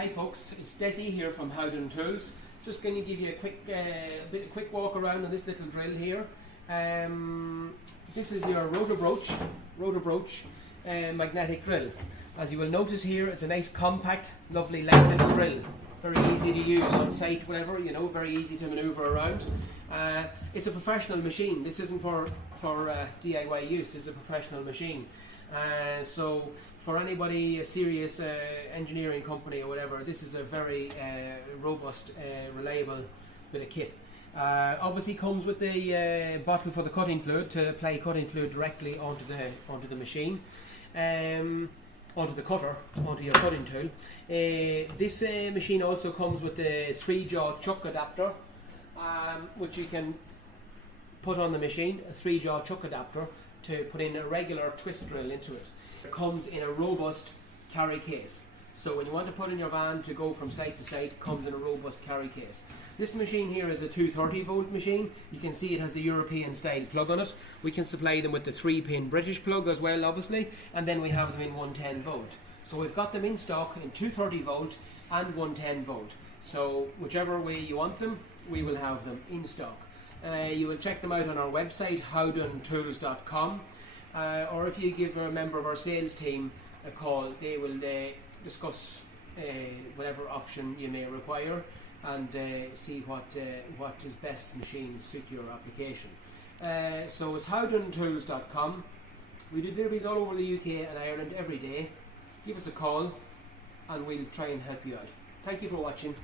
Hi folks, it's Desi here from Howden Tools. Just going to give you a quick walk around on this little drill here. This is your rotor broach magnetic drill. As you will notice here, it's a nice compact, lovely light little drill. Very easy to use on site, whatever, you know, very easy to manoeuvre around. It's a professional machine. This isn't for DIY use. This is a professional machine. So for anybody, a serious engineering company or whatever, this is a very robust, reliable bit of kit. Obviously comes with the bottle for the cutting fluid to apply cutting fluid directly onto the machine, onto the cutter, onto your cutting tool. This machine also comes with the 3-jaw chuck adapter, which you can put on the machine, a 3-jaw chuck adapter to put in a regular twist drill into it. It comes in a robust carry case. So when you want to put in your van to go from site to site, it comes in a robust carry case. This machine here is a 230 volt machine. You can see it has the European style plug on it. We can supply them with the 3-pin British plug as well, obviously, and then we have them in 110 volt. So we've got them in stock in 230 volt and 110 volt. So whichever way you want them, we will have them in stock. You will check them out on our website, howdentools.com, or if you give a member of our sales team a call, they will discuss whatever option you may require and see what is best machine to suit your application. So it's howdentools.com. We do deliveries all over the UK and Ireland every day. Give us a call and we'll try and help you out. Thank you for watching.